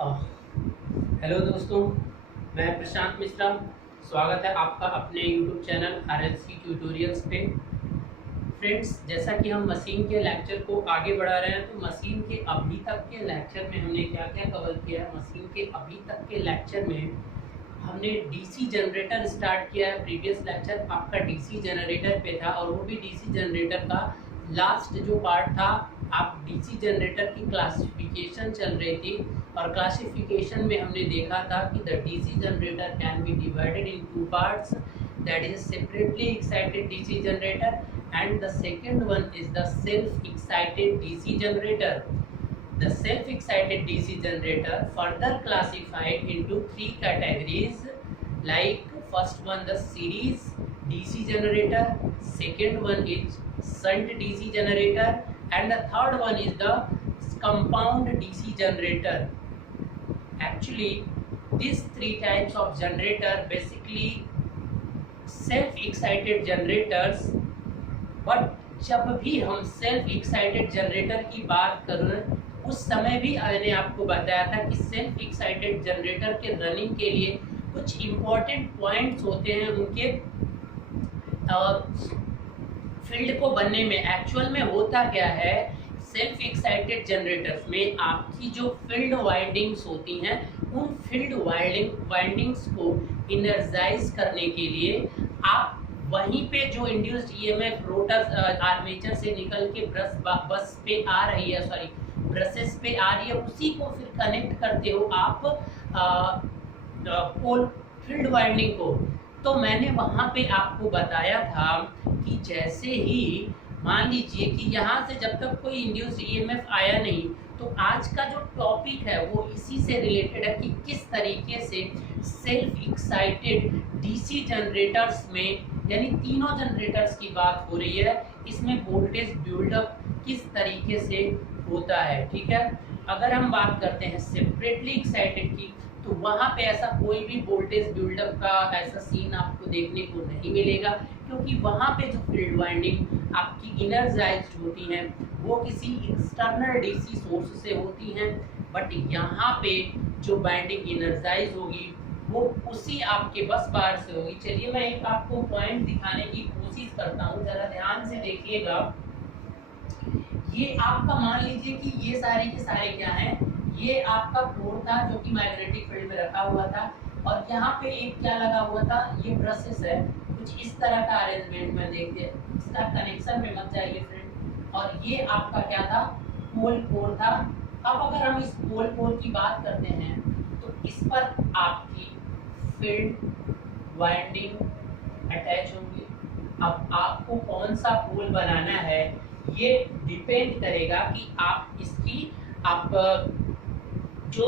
अह, hello दोस्तों, मैं प्रशांत मिश्रा। स्वागत है आपका अपने यूट्यूब चैनल RLC ट्यूटोरियल्स पे। फ्रेंड्स, जैसा कि हम मशीन के लेक्चर को आगे बढ़ा रहे हैं, तो मशीन के अभी तक के लेक्चर में हमने क्या क्या कवर किया है। मशीन के अभी तक के लेक्चर में हमने डीसी जनरेटर स्टार्ट किया है। प्रीवियस लेक्चर आपका डीसी जनरेटर पे था, और वो भी डीसी जनरेटर का लास्ट जो पार्ट था, आप डीसी जनरेटर की क्लासिफिकेशन चल रही थी। और क्लासिफिकेशन में हमने देखा था कि the DC generator can be divided in two parts, that is separately excited DC generator and the second one is the self-excited DC generator. The self-excited DC generator further classified into three categories, like first one the series DC generator, second one is shunt DC generator, and the third one is the compound DC generator. Actually, these three types of generator basically self-excited generators, but जब भी हम self excited generator की बात करें, उस समय भी मैंने आपको बताया था कि सेल्फ एक्साइटेड जनरेटर के रनिंग के लिए कुछ इम्पोर्टेंट पॉइंट्स होते हैं उनके फील्ड को बनने में। एक्चुअल में होता क्या है, सेल्फ एक्साइटेड जनरेटर्स में आपकी जो फील्ड वाइंडिंग्स होती हैं, उन फील्ड वाइंडिंग्स को इनर्जाइज करने के लिए आप वहीं पे जो इंड्यूस्ड ईएमएफ रोटर आर्मेचर से निकल के बस पे आ रही है, ब्रशेस पे आ रही है, उसी को फिर कनेक्ट करते हो आप पोल फील्ड वाइंडिंग को। तो मैंने वहाँ पे आपको बताया था कि जैसे ही मान लीजिए कि यहाँ से जब तक कोई इंड्यूस्ड ईएमएफ आया नहीं, तो आज का जो टॉपिक है वो इसी से रिलेटेड है कि किस तरीके से सेल्फ एक्साइटेड डीसी जनरेटर्स में, यानी तीनों जनरेटर्स की बात हो रही है, इसमें वोल्टेज बिल्डअप किस तरीके से होता है। ठीक है, अगर हम बात करते हैं सेपरेटली एक्साइटेड की, तो वहाँ पे ऐसा कोई भी वोल्टेज बिल्डअप का ऐसा सीन आपको देखने को नहीं मिलेगा, क्योंकि वहाँ पे जो फील्ड वाइंडिंग आपकी इनर्जाइज्ड होती हैं वो किसी एक्सटर्नल डीसी सोर्स से होती हैं। बट यहाँ पे जो वाइंडिंग इनर्जाइज होगी वो उसी आपके बस बार से होगी। चलिए मैं एक आपको पॉइंट दिखाने की कोशिश करता हूँ, जरा ध्यान से देखिएगा। ये आपका मान लीजिए कि ये सारे के सारे क्या हैं, ये आपका कोर था जो कि मैग्नेटिक फील्ड में रखा हुआ था, और यहाँ पे एक क्या लगा हुआ था, ये ब्रशेस है, कुछ इस तरह का अरेंजमेंट में देखिए, इसका कनेक्शन में मत जाइए फ्रेंड। और ये आपका क्या था, पोल कोर था। अब अगर हम इस पोल कोर की बात करते हैं, तो इस पर आपकी फील्ड वाइंडिंग अटैच होंगी। अब आपको कौन सा पोल बनाना है ये डिपेंड करेगा कि आप इसकी जो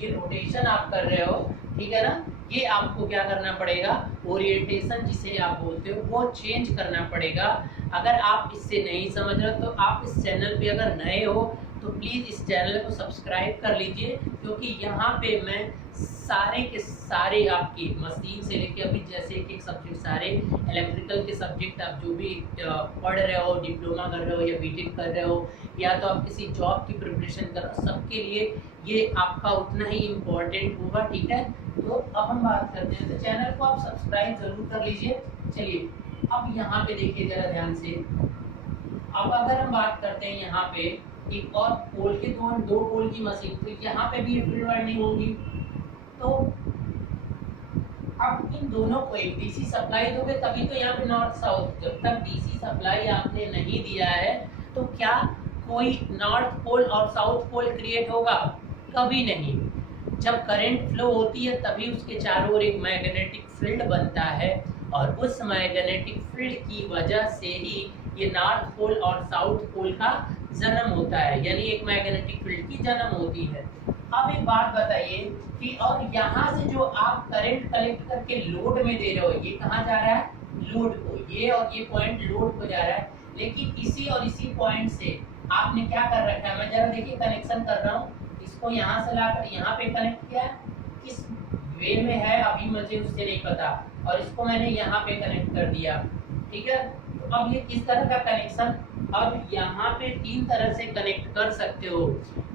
ये रोटेशन आप कर रहे हो, ठीक है ना, ये आपको क्या करना पड़ेगा, ओरिएंटेशन जिसे आप बोलते हो वो चेंज करना पड़ेगा। अगर आप इससे नहीं समझ रहे तो आप इस चैनल पे अगर नए हो तो प्लीज़ इस चैनल को सब्सक्राइब कर लीजिए, क्योंकि यहाँ पे मैं सारे के सारे आपकी मशीन से लेके अभी जैसे एक सब्जेक्ट, सारे इलेक्ट्रिकल के सब्जेक्ट आप जो भी पढ़ रहे हो, डिप्लोमा कर रहे हो या बीटेक कर रहे हो, या तो आप किसी जॉब की प्रिपरेशन कर रहे हो, सबके लिए ये आपका उतना ही इम्पोर्टेंट होगा। ठीक है, तो अब हम बात करते हैं, तो चैनल को आप सब्सक्राइब जरूर कर लीजिए। चलिए अब यहाँ पे देखिए जरा ध्यान से। अब अगर हम बात करते हैं यहाँ पे एक और पोल के दो पोल की मशीन, तो यहाँ पे भी फील्ड वाइंडिंग होगी। तो अब इन दोनों को एक डीसी सप्लाई दोगे तभी तो यहाँ पे नॉर्थ साउथ, जब तक डीसी सप्लाई आपने नहीं दिया है तो क्या कोई नॉर्थ पोल और साउथ पोल क्रिएट होगा? कभी नहीं। जब करंट फ्लो होती है तभी उसके चारों ओर एक मैग्नेटिक फील्ड बनता है, और उस मैग्नेटिक फील्ड की वजह से ही ये नॉर्थ पोल और साउथ पोल का जन्म होता है, यानी एक मैग्नेटिक फील्ड की जन्म होती है। अब एक बात बताइए कि और यहाँ से जो आप करंट कलेक्ट करके लोड में दे रहे हो, ये कहाँ जा रहा है, लोड को, ये और ये पॉइंट लोड को जा रहा है। लेकिन इसी और इसी पॉइंट से आपने क्या कर रखा है, मैं जरा देखिए कनेक्शन कर रहा हूँ, इसको यहाँ से लाकर यहाँ पे कनेक्ट किया, किस वे में है अभी मुझे उससे नहीं पता, और इसको मैंने यहाँ पे कनेक्ट कर दिया। ठीक है, तो अब ये किस तरह का कनेक्शन अब यहाँ पे तीन तरह से कनेक्ट कर सकते हो,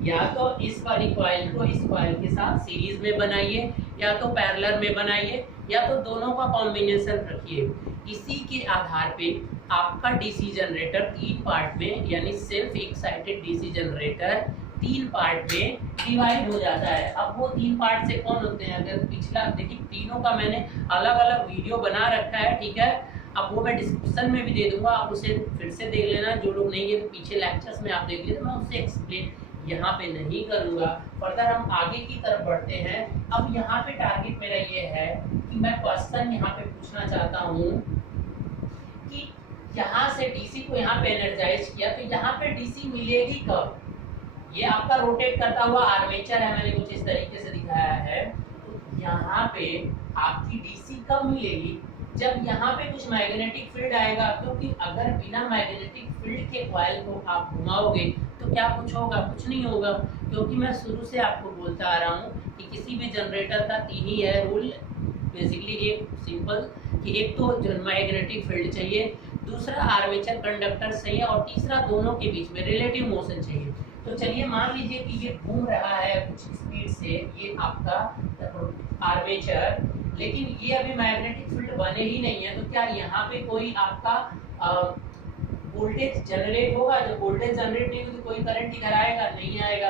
या तो इस वाली कॉइल को इस कॉइल के साथ सीरीज में बनाइए, या तो पैरेलल में बनाइए, या तो दोनों का कॉम्बिनेशन रखिए। इसी के आधार पे आपका डीसी जनरेटर तीन पार्ट में, यानी सेल्फ एक्साइटेड डीसी जनरेटर तीन पार्ट में डिवाइड हो जाता है। अब वो तीन पार्ट से कौन होते हैं, अगर पिछला देखिए तीनों का मैंने अलग अलग वीडियो बना रखा है, ठीक है। अब वो मैं डिस्क्रिप्शन में भी दे दूंगा, आप उसे फिर से देख लेना, जो लोग नहीं है तो पीछे लेक्चर्स में आप देख लेना, मैं उससे एक्सप्लेन यहाँ पे नहीं करूँगा। फर्दर हम आगे की तरफ बढ़ते हैं। अब यहाँ पे टारगेट मेरा ये है कि मैं क्वेश्चन यहाँ पे पूछना चाहता हूँ कि यहाँ से डीसी को यहाँ पे एनर्जाइज किया तो यहाँ पे डीसी मिलेगी कब। ये आपका रोटेट करता हुआ आर्मेचर है, मैंने कुछ इस तरीके से दिखाया है। तो यहाँ पे आपकी डीसी कब मिलेगी, जब यहाँ पे कुछ मैग्नेटिक फील्ड आएगा। क्योंकि अगर बिना मैग्नेटिक फील्ड के कॉइल को आप घुमाओगे तो क्या कुछ होगा, कुछ नहीं होगा। क्योंकि मैं शुरू से आपको बोलता आ रहा हूँ कि किसी भी जनरेटर का तीन ही है रूल बेसिकली, एक सिंपल कि एक तो मैग्नेटिक फील्ड चाहिए, दूसरा आर्मेचर कंडक्टर चाहिए, और तीसरा दोनों के बीच में रिलेटिव मोशन चाहिए। तो चलिए मान लीजिए कि ये घूम रहा है कुछ स्पीड से, ये आपका आर्मेचर, लेकिन ये अभी मैग्नेटिक फील्ड बने ही नहीं है। तो क्या यहाँ पे कोई आपका वोल्टेज जनरेट होगा? जब वोल्टेज जनरेट नहीं होगी तो कोई करंट इधर आएगा नहीं आएगा।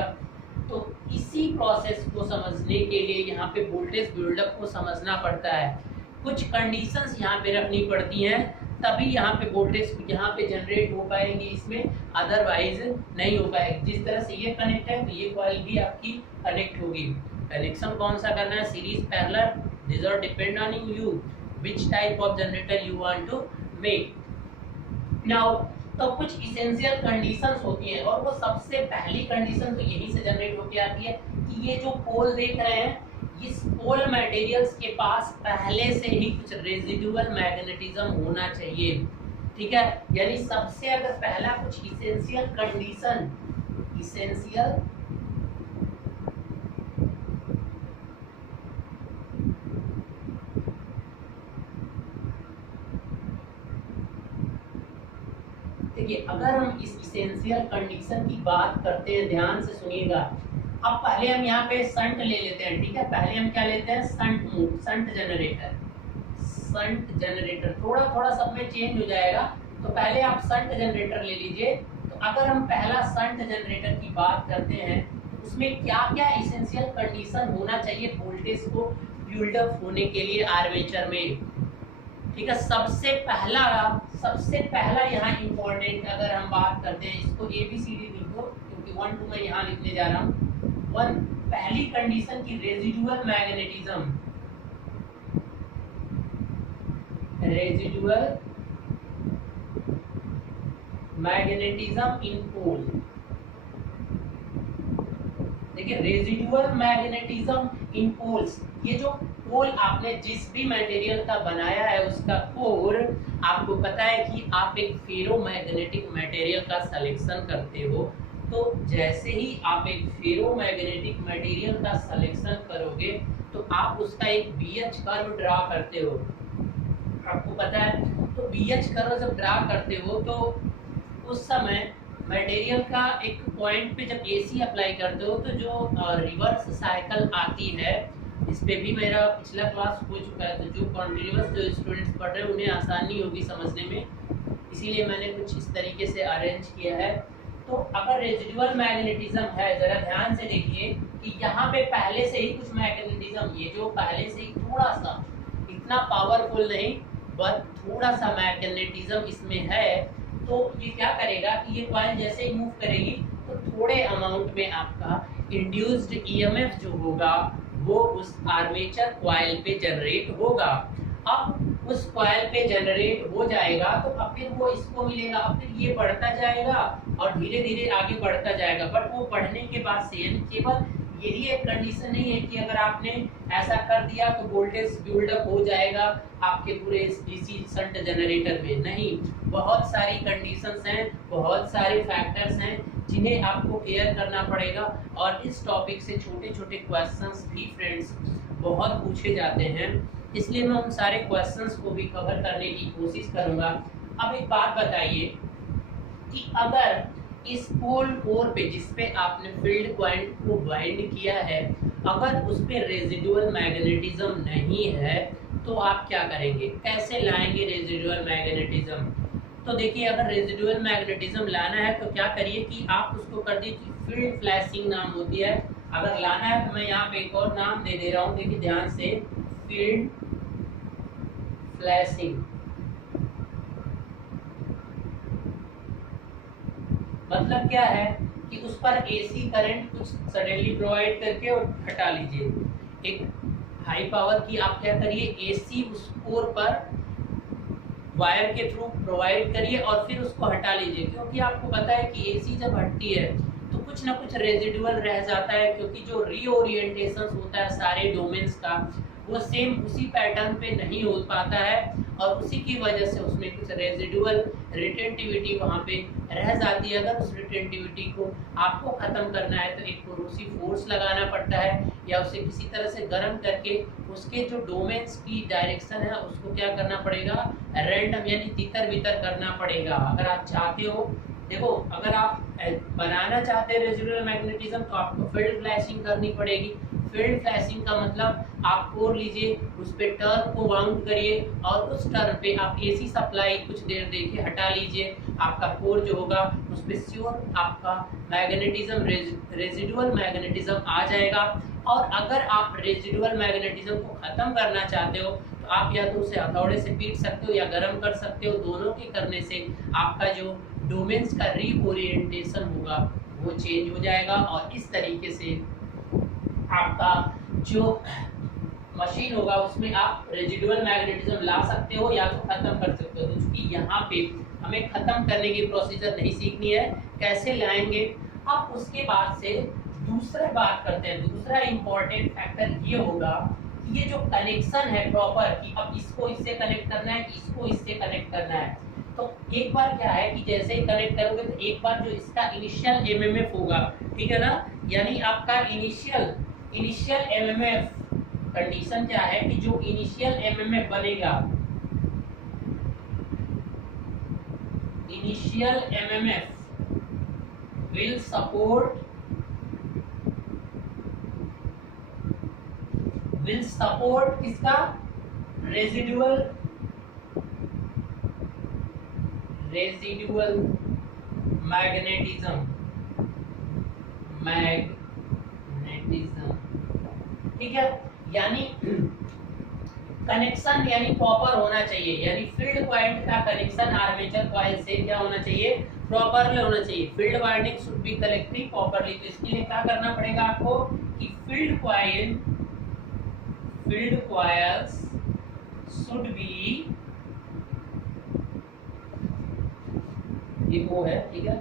तो इसी प्रोसेस को समझने के लिए यहाँ पे वोल्टेज बिल्डअप को समझना पड़ता है, कुछ कंडीशंस यहाँ पे रखनी पड़ती हैं, तभी यहाँ पे वोल्टेज यहाँ पे जनरेट हो पाएंगे इसमें, अदरवाइज नहीं हो पाएगी। जिस तरह से ये कनेक्ट है तो ये कॉइल भी आपकी कनेक्ट होगी। कनेक्शन कौन सा करना है, series, parallel, this are depend on you which type of generator you want to make. Now तो कुछ इसेंशियल कंडीशंस होती हैं, और वो सबसे पहली कंडीशन तो यहीं से जनरेट होकर आती है कि ये जो पोल देख रहे हैं, इस पोल मटेरियल्स के पास पहले से ही कुछ रेजिडुअल मैग्नेटिज्म होना चाहिए, ठीक है। यानी सबसे अगर पहला कुछ इसेंशियल कंडीशन, इसेंशियल देखिए, अगर हम इस इसेंशियल कंडीशन की बात करते हैं, ध्यान से सुनिएगा। अब पहले हम यहाँ पे शंट ले लेते हैं, ठीक है। पहले हम क्या लेते हैं, shunt mode, shunt generator, shunt generator थोड़ा थोड़ा सब में चेंज हो जाएगा। तो पहले आप शंट जनरेटर ले लीजिए। तो अगर हम पहला शंट जनरेटर की बात करते हैं तो उसमें क्या क्या इसेंशियल कंडीशन होना चाहिए वोल्टेज को बिल्डअप होने के लिए आर्मेचर में, ठीक है। सबसे पहला यहाँ इंपॉर्टेंट अगर हम बात करते हैं, इसको ABCD लिखो क्योंकि 1 2 मैं यहाँ लिखने जा रहा हूँ। 1 पहली कंडीशन की residual magnetism, residual magnetism in pole. देखिए, रेजिडुअल मैग्नेटिज्म इन पोल्स, ये जो पोल आपने जिस भी मटेरियल का बनाया है उसका कोर, आपको पता है कि आप एक फेरोमैग्नेटिक मटेरियल का सिलेक्शन करते हो। तो जैसे ही आप एक फेरोमैग्नेटिक मटेरियल का सिलेक्शन करोगे तो आप उसका एक BH कर्व ड्रा करते हो, आपको पता है। तो BH कर्व जब ड्रा करते हो तो उस समय मटेरियल का एक पॉइंट पे जब AC अप्लाई करते हो तो जो रिवर्स साइकिल आती है, इस पे भी मेरा पिछला क्लास हो चुका है। तो जो कॉन्टिन्यूअस जो स्टूडेंट्स पढ़ रहे हैं उन्हें आसानी होगी समझने में, इसीलिए मैंने कुछ इस तरीके से अरेंज किया है। तो अगर रेजिडुअल मैग्नेटिज्म है, जरा ध्यान से देखिए कि यहाँ पे पहले से ही कुछ मैग्नेटिज्म, ये जो पहले से ही थोड़ा सा, इतना पावरफुल नहीं बट थोड़ा सा मैग्नेटिज्म इसमें है। तो ये क्या करेगा कि ये कॉइल जैसे ही मूव करेगी तो थोड़े अमाउंट में आपका इंड्यूस्ड EMF जो होगा वो उस आर्मेचर कॉइल पे जनरेट होगा। अब उस कॉइल पे जनरेट हो जाएगा तो अब फिर वो इसको मिलेगा, अब फिर ये बढ़ता जाएगा और धीरे धीरे आगे बढ़ता जाएगा। बट वो बढ़ने के बाद से केवल यही एक कंडीशन नहीं है कि अगर आपने ऐसा कर दिया तो वोल्टेज बिल्डअप हो जाएगा आपके पूरे डीसी शंट जनरेटर में, नहीं। बहुत सारी कंडीशंस हैं, बहुत सारे फैक्टर्स हैं जिन्हें आपको क्लियर करना पड़ेगा। और इस टॉपिक से छोटे छोटे क्वेश्चंस भी फ्रेंड्स बहुत पूछे जाते हैं, इसलिए मैं उन सारे क्वेश्चंस को भी कवर करने की कोशिश करूंगा। अब एक बात बताइए कि अगर इस पोल कोर पे जिसपे आपने फील्ड क्वाइंट को बाइंड किया है, अगर उस पे रेजिडुअल मैग्नेटिज्म नहीं है तो आप क्या करेंगे, कैसे लाएंगे रेजिडुअल मैग्नेटिज्म? तो देखिए, अगर रेजिडुअल मैग्नेटिज्म लाना है तो क्या करिए कि आप उसको कर दीजिए फील्ड फ्लैशिंग नाम होती है। अगर लाना है तो मैं यहाँ पे एक और नाम दे दे रहा हूँ, देखिए ध्यान से, फील्ड फ्लैशिंग। मतलब क्या है कि उस पर एसी करंट कुछ सडनली प्रोवाइड करके और हटा लीजिए। एक हाई पावर की आप क्या करिए, एसी उस कोर पर वायर के थ्रू प्रोवाइड करिए और फिर उसको हटा लीजिए, क्योंकि आपको पता है कि एसी जब हटती है तो कुछ ना कुछ रेजिडुअल रह जाता है, क्योंकि जो रीओरिएंटेशन होता है सारे डोमेन्स का वो सेम उसी पैटर्न पे नहीं हो पाता है और उसी की वजह से उसमें कुछ रेजिडुअल रिटेंटिविटी वहाँ पे रह जाती है। अगर उस रिटेंटिविटी को आपको ख़त्म करना है तो एक कोरोसिव फोर्स लगाना पड़ता है या उसे किसी तरह से गर्म करके उसके जो डोमेन्स की डायरेक्शन है उसको क्या करना पड़ेगा, रैंडम यानी तितर बितर करना पड़ेगा। अगर आप चाहते हो, देखो अगर आप बनाना चाहते हैं रेजिडुअल मैग्नेटिज्म तो आपको फील्ड फ्लैशिंग करनी पड़ेगी। फील्ड फ्लैशिंग का मतलब आप कोर लीजिए, उस पे टर्न को वाउंड करिए और उस टर्न पे आप एसी सप्लाई कुछ देर देके हटा लीजिए। आपका कोर जो होगा उस पे श्योर आपका मैग्नेटिज्म रेजिडुअल मैग्नेटिज्म आ जाएगा। और अगर आप रेजिडुअल मैग्नेटिज्म को खत्म करना चाहते हो तो आप या तो उसे हथौड़े से पीट सकते हो या गर्म कर सकते हो। दोनों के करने से आपका जो डोमेन्स का रीओरिएंटेशन होगा वो चेंज हो जाएगा और इस तरीके से आपका जो मशीन होगा उसमें आप रेजिडुअल मैग्नेटिज्म ला सकते हो या तो खत्म कर सकते हो। तो चूंकि यहाँ पे हमें खत्म करने की प्रोसीजर नहीं सीखनी है, कैसे लाएंगे। अब उसके बाद से दूसरा बात करते हैं। दूसरा इम्पोर्टेंट फैक्टर ये होगा कि ये जो कनेक्शन है प्रॉपर, कि अब इसको इससे कनेक्ट करना है कि इसको इससे कनेक्ट करना है। तो एक बार क्या है कि जैसे ही कनेक्ट करोगे तो एक बार जो इसका इनिशियल एमएमएफ होगा, ठीक है ना, यानी आपका इनिशियल एमएमएफ कंडीशन क्या है कि जो इनिशियल एमएमएफ बनेगा, इनिशियल एमएमएफ विल सपोर्ट किसका, रेजिडुअल मैग्नेटिज्म, ठीक है। यानी कनेक्शन यानी प्रॉपर होना चाहिए, यानी फील्ड पॉइंट का कनेक्शन आर्मेचर कॉइल से क्या होना चाहिए, प्रॉपरली होना चाहिए। Field winding should be collected properly. तो इसके लिए क्या करना पड़ेगा आपको कि फील्ड कॉइल्स शुड बी, ये वो है, ठीक है,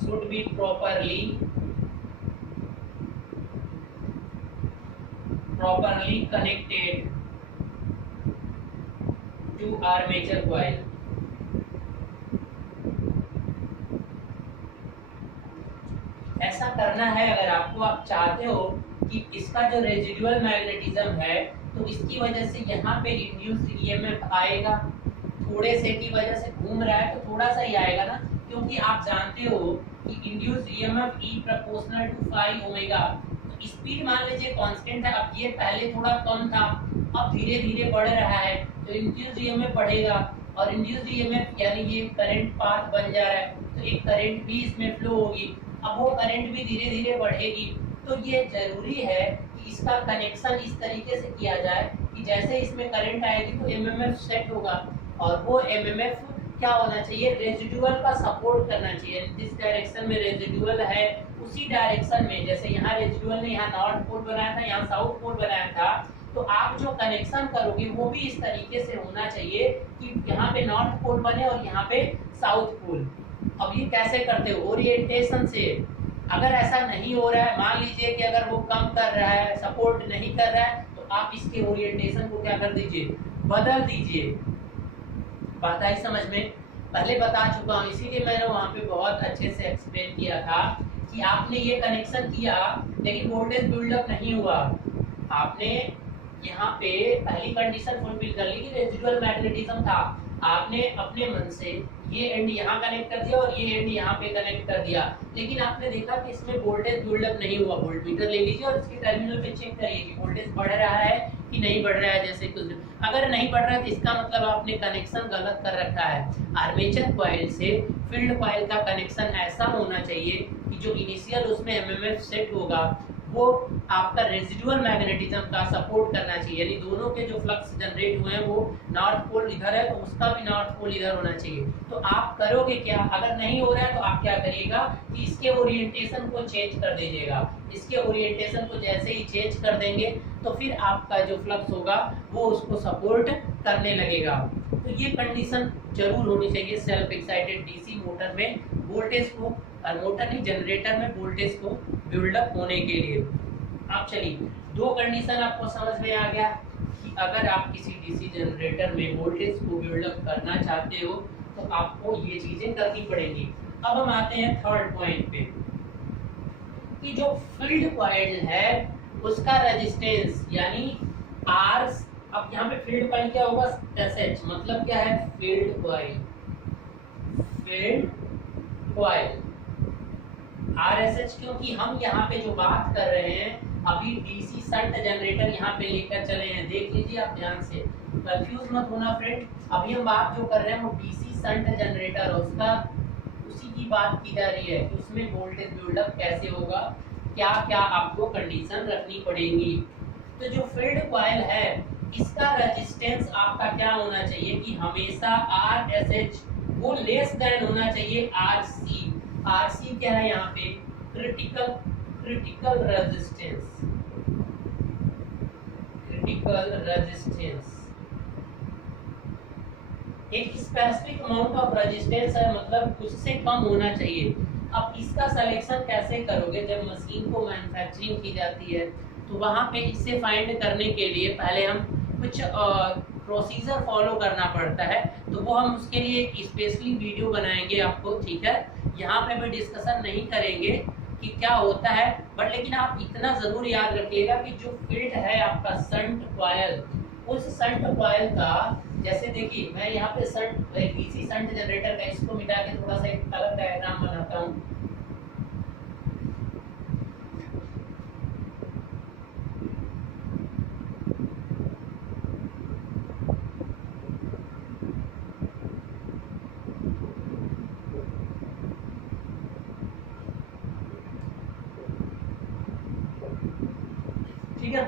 should be properly connected to armature coil। ऐसा करना है अगर आपको, आप चाहते हो कि इसका जो रेजिडुअल मैग्नेटिज्म है तो इसकी वजह से यहाँ पे इंड्यूस्ड ईएमएफ आएगा। थोड़े से की वजह से घूम रहा है तो थोड़ा सा ही आएगा ना, क्योंकि आप जानते हो कि induced EMF E proportional to phi omega. तो स्पीड मान लीजिए कांस्टेंट है, अब ये पहले थोड़ा कम था, अब धीरे धीरे बढ़ रहा है, तो इंड्यूस्ड ईएमएफ बढ़ेगा और इंड्यूस्ड ईएमएफ यानी ये करंट पाथ बन जा रहा है, तो एक करंट भी इसमें फ्लो होगी। अब वो करंट भी धीरे धीरे बढ़ेगी। तो ये जरूरी है कि इसका कनेक्शन इस तरीके से किया जाए कि जैसे इसमें करंट आएगी तो एमएमएफ सेट होगा और वो एमएमएफ क्या होना चाहिए, रेजिडुअल का सपोर्ट करना चाहिए। जिस डायरेक्शन में रेजिडुअल है उसी डायरेक्शन में, जैसे यहाँ रेजिडुअल ने यहाँ नॉर्थ पोल बनाया था, यहाँ साउथ पोल बनाया था, तो आप जो कनेक्शन करोगे वो भी इस तरीके से होना चाहिए कि यहाँ पे नॉर्थ पोल बने और यहाँ पे साउथ पोल। अब ये कैसे करते हो, ओरिएंटेशन से। अगर ऐसा नहीं हो रहा है, मान लीजिए कि अगर वो कम कर रहा है, सपोर्ट नहीं कर रहा है, तो आप इसके ओरिएंटेशन को क्या कर दीजिए, बदल दीजिए। बात आई समझ में? पहले बता चुका हूँ, इसीलिए मैंने वहाँ पे बहुत अच्छे से एक्सप्लेन किया था कि आपने ये कनेक्शन किया लेकिन वोल्टेज बिल्डअप नहीं हुआ। आपने यहाँ पे पहली कंडीशन फुलफिल कर ली कि रेजिडुअल मैग्नेटिज्म था, आपने अपने मन से ये एंड यहाँ कनेक्ट कर दिया और ये एंड यहाँ पे कनेक्ट कर दिया, लेकिन आपने देखा कि इसमें वोल्टेज बिल्डअप नहीं हुआ। वोल्टमीटर ले लीजिए और इसके टर्मिनल पे चेक करिए कि वोल्टेज बढ़ रहा है कि नहीं बढ़ रहा है। जैसे कुछ अगर नहीं बढ़ रहा है तो इसका मतलब आपने कनेक्शन गलत कर रखा है। आर्मेचर कॉइल से फील्ड कॉइल का कनेक्शन ऐसा होना चाहिए कि जो इनिशियल उसमें एमएमएफ सेट होगा वो आपका रेजिडुअल मैग्नेटिज्म का सपोर्ट करना चाहिए, यानी दोनों के जो फ्लक्स जनरेट हुए हैं वो नॉर्थ पोल इधर है तो उसका भी नॉर्थ पोल इधर होना चाहिए। तो आप करोगे क्या, अगर नहीं हो रहा है तो आप क्या करिएगा कि इसके ओरिएंटेशन को चेंज कर दीजिएगा। इसके ओरिएंटेशन को जैसे ही चेंज कर देंगे तो फिर आपका जो फ्लक्स होगा वो उसको सपोर्ट करने लगेगा। तो ये कंडीशन जरूर होनी चाहिए सेल्फ एक्साइटेड डीसी मोटर में वोल्टेज को, मोटर नहीं जनरेटर में वोल्टेज को बिल्डअप होने के लिए। अब चलिए दो कंडीशन आपको समझ में आ गया कि अगर आप किसी डीसी जनरेटर में वोल्टेज को बिल्डअप करना चाहते हो तो आपको ये चीजें करनी पड़ेंगी। अब हम आते हैं थर्ड पॉइंट पे कि जो फील्ड कॉइल है उसका रेजिस्टेंस यानी आर। अब यहाँ पे फील्ड कॉइल क्या होगा, एसएच मतलब क्या है फील्ड कॉइल, फील्ड कॉइल आरएसएच, क्योंकि हम यहाँ पे जो बात कर रहे हैं अभी डीसी शंट जनरेटर यहाँ पे लेकर चले हैं। देख लीजिए आप ध्यान से, कंफ्यूज मत होना फ्रेंड। अभी हम बात जो कर रहे हैं वो डीसी शंट जनरेटर उसका उसी की बात की जा रही है कि उसमें वोल्टेज बिल्डअप कैसे होगा, क्या क्या आपको कंडीशन रखनी पड़ेगी। तो जो फील्ड कॉइल है इसका रेजिस्टेंस आपका क्या होना चाहिए कि हमेशा आरएसएच वो लेस देन होना चाहिए आरसी। आरसी क्या है यहाँ पे, क्रिटिकल रेजिस्टेंस, क्रिटिकल रेजिस्टेंस एक स्पेसिफिक अमाउंट ऑफ रेजिस्टेंस है, मतलब उससे कम होना चाहिए। अब इसका सिलेक्शन कैसे करोगे, जब मशीन को मैन्युफैक्चरिंग की जाती है तो वहां पे इसे फाइंड करने के लिए पहले हम कुछ प्रोसीजर फॉलो करना पड़ता है, तो वो हम उसके लिए एक स्पेशली वीडियो बनाएंगे आपको, ठीक है। यहाँ पे भी डिस्कशन नहीं करेंगे कि क्या होता है, बट लेकिन आप इतना जरूर याद रखिएगा कि जो फील्ड है आपका शंट कॉइल, उस शंट कॉइल का जैसे देखिए मैं यहाँ पे शंट डीसी शंट जनरेटर का इसको मिटा के थोड़ा सा एक अलग डायग्राम बनाता हूँ। ठीक है,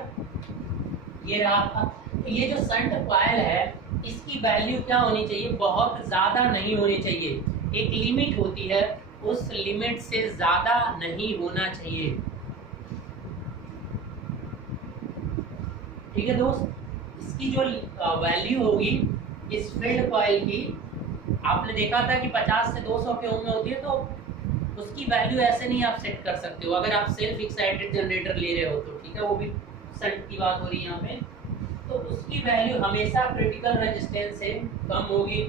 ये रहा आपका। तो ये जो शंट कॉइल है इसकी वैल्यू क्या होनी चाहिए, बहुत ज्यादा नहीं होनी चाहिए। एक लिमिट होती है, उस लिमिट से ज्यादा नहीं होना चाहिए। ठीक है दोस्त, इसकी जो वैल्यू होगी इस फील्ड कॉइल की, आपने देखा था कि 50 से 200 के ओम में होती है, तो उसकी वैल्यू ऐसे नहीं आप सेट कर सकते हो। अगर आप सेल्फ एक्साइटेड जनरेटर ले रहे हो तो ठीक है, वो भी शंट की बात हो रही है यहाँ पे, तो उसकी वैल्यू हमेशा क्रिटिकल रेजिस्टेंस से कम होगी।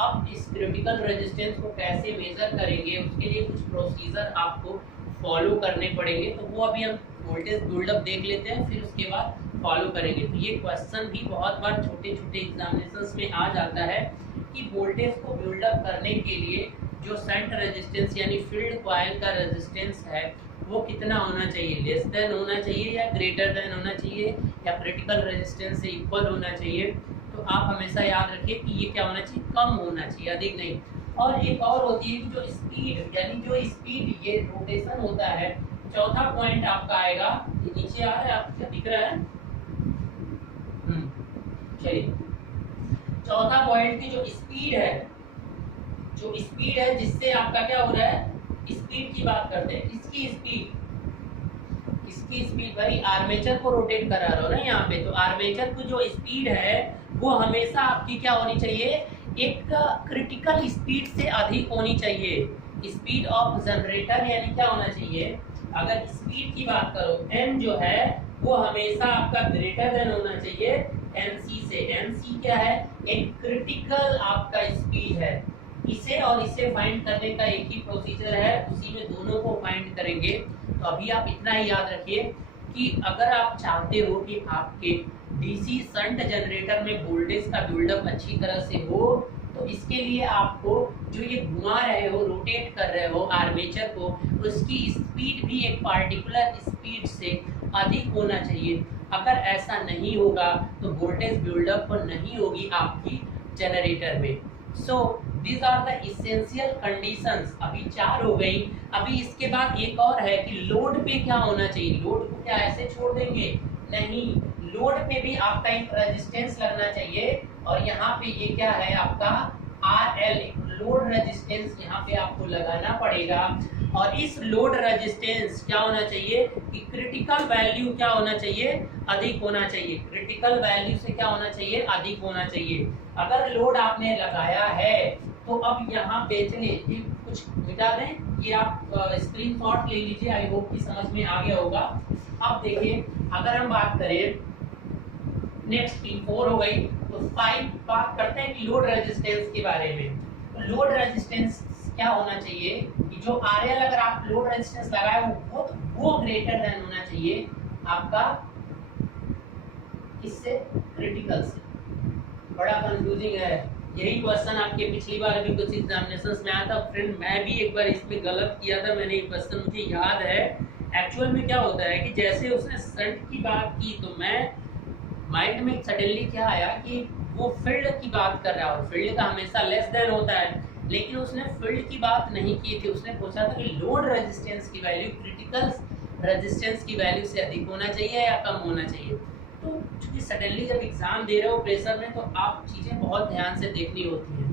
अब इस क्रिटिकल रेजिस्टेंस को कैसे मेजर करेंगे, उसके लिए कुछ प्रोसीजर आपको फॉलो करने पड़ेंगे, तो वो अभी हम वोल्टेज बिल्डअप देख लेते हैं, फिर उसके बाद फॉलो करेंगे। तो ये क्वेश्चन भी बहुत बार छोटे छोटे एग्जामिनेशंस में आ जाता है कि वोल्टेज को बिल्डअप करने के लिए जो शंट रेजिस्टेंस यानी फील्ड कॉइल का रेजिस्टेंस है वो कितना होना चाहिए, लेस देन होना चाहिए या ग्रेटर देन होना चाहिए या क्रिटिकल रेजिस्टेंस से इक्वल होना चाहिए। तो आप हमेशा याद रखिए कि ये क्या होना चाहिए, कम होना चाहिए, अधिक नहीं। और एक और होती है कि जो स्पीड यानी जो स्पीड ये रोटेशन होता है, चौथा पॉइंट आपका आएगा, ये नीचे आ रहा है आपको दिख रहा है, चलिए चौथा पॉइंट की जो स्पीड है, जो स्पीड है जिससे आपका क्या हो रहा है, स्पीड की बात करते हैं। इसकी स्पीड भाई आर्मेचर को रोटेट करा रहा हो ना यहाँ पे, तो आर्मेचर की जो स्पीड है वो हमेशा आपकी क्या होनी चाहिए, एक क्रिटिकल स्पीड से अधिक होनी चाहिए। स्पीड ऑफ जनरेटर यानी क्या होना चाहिए, अगर स्पीड की बात करो m जो है वो हमेशा आपका ग्रेटर देन होना चाहिए nc से। nc क्या है, एक क्रिटिकल आपका स्पीड है। इसे और इसे फाइंड करने का एक ही प्रोसीजर है, उसी में दोनों को फाइंड करेंगे। तो अभी आप इतना ही याद रखिए कि अगर आप चाहते हो कि आपके डीसी शंट जनरेटर में वोल्टेज का बिल्डअप अच्छी तरह से हो, तो इसके लिए आपको जो ये घुमा रहे हो, रोटेट कर रहे हो आर्मेचर को, उसकी स्पीड भी एक पार्टिकुलर स्पीड से अधिक होना चाहिए। अगर ऐसा नहीं होगा तो वोल्टेज बिल्डअप नहीं होगी आपकी जनरेटर में। So these are the essential conditions. अभी 4 हो गई। अभी इसके बाद एक और है कि लोड पे क्या होना चाहिए। लोड को क्या ऐसे छोड़ देंगे? नहीं, लोड पे भी आपका एक रेजिस्टेंस लगना चाहिए। और यहाँ पे ये क्या है आपका RL, लोड रेजिस्टेंस यहाँ पे आपको लगाना पड़ेगा। और इस लोड रेजिस्टेंस क्या होना चाहिए कि क्रिटिकल वैल्यू क्या होना चाहिए? अधिक होना चाहिए। क्रिटिकल वैल्यू से क्या होना चाहिए? अधिक होना चाहिए। अगर लोड आपने लगाया है तो अब यहाँ पे चलिए कुछ मिटा दें, ये आप स्क्रीनशॉट ले लीजिए। आई होप कि समझ में आ गया होगा। अब देखिए, अगर हम बात करें नेक्स्ट 4 हो गई, तो 5 बात करते हैं कि लोड रेजिस्टेंस के बारे में। तो लोड रेजिस्टेंस क्या होना चाहिए कि जो RL अगर आप लोड रेजिस्टेंस लगाए वो ग्रेटर देन होना चाहिए आपका इससे, क्रिटिकल से। बड़ा कंफ्यूजिंग है। यही क्वेश्चन आपके पिछली बार भी कुछ एग्जामिनेशंस में आया था। फ्रेंड मैं भी एक बार इसमें गलत किया था, मैंने ये क्वेश्चन मुझे याद है। एक्चुअल में क्या होता है कि जैसे उसने शंट की बात की तो मैं माइंड में सडनली क्या आया कि वो फील्ड की बात कर रहा है, और फील्ड का हमेशा लेस देन होता है। लेकिन उसने फील्ड की बात नहीं की थी, उसने पूछा था कि लोड रेजिस्टेंस की वैल्यू क्रिटिकल रेजिस्टेंस की वैल्यू से अधिक होना चाहिए या कम होना चाहिए। तो चूंकि सडनली जब एग्जाम दे रहे हो प्रेशर में, तो आप चीज़ें बहुत ध्यान से देखनी होती हैं।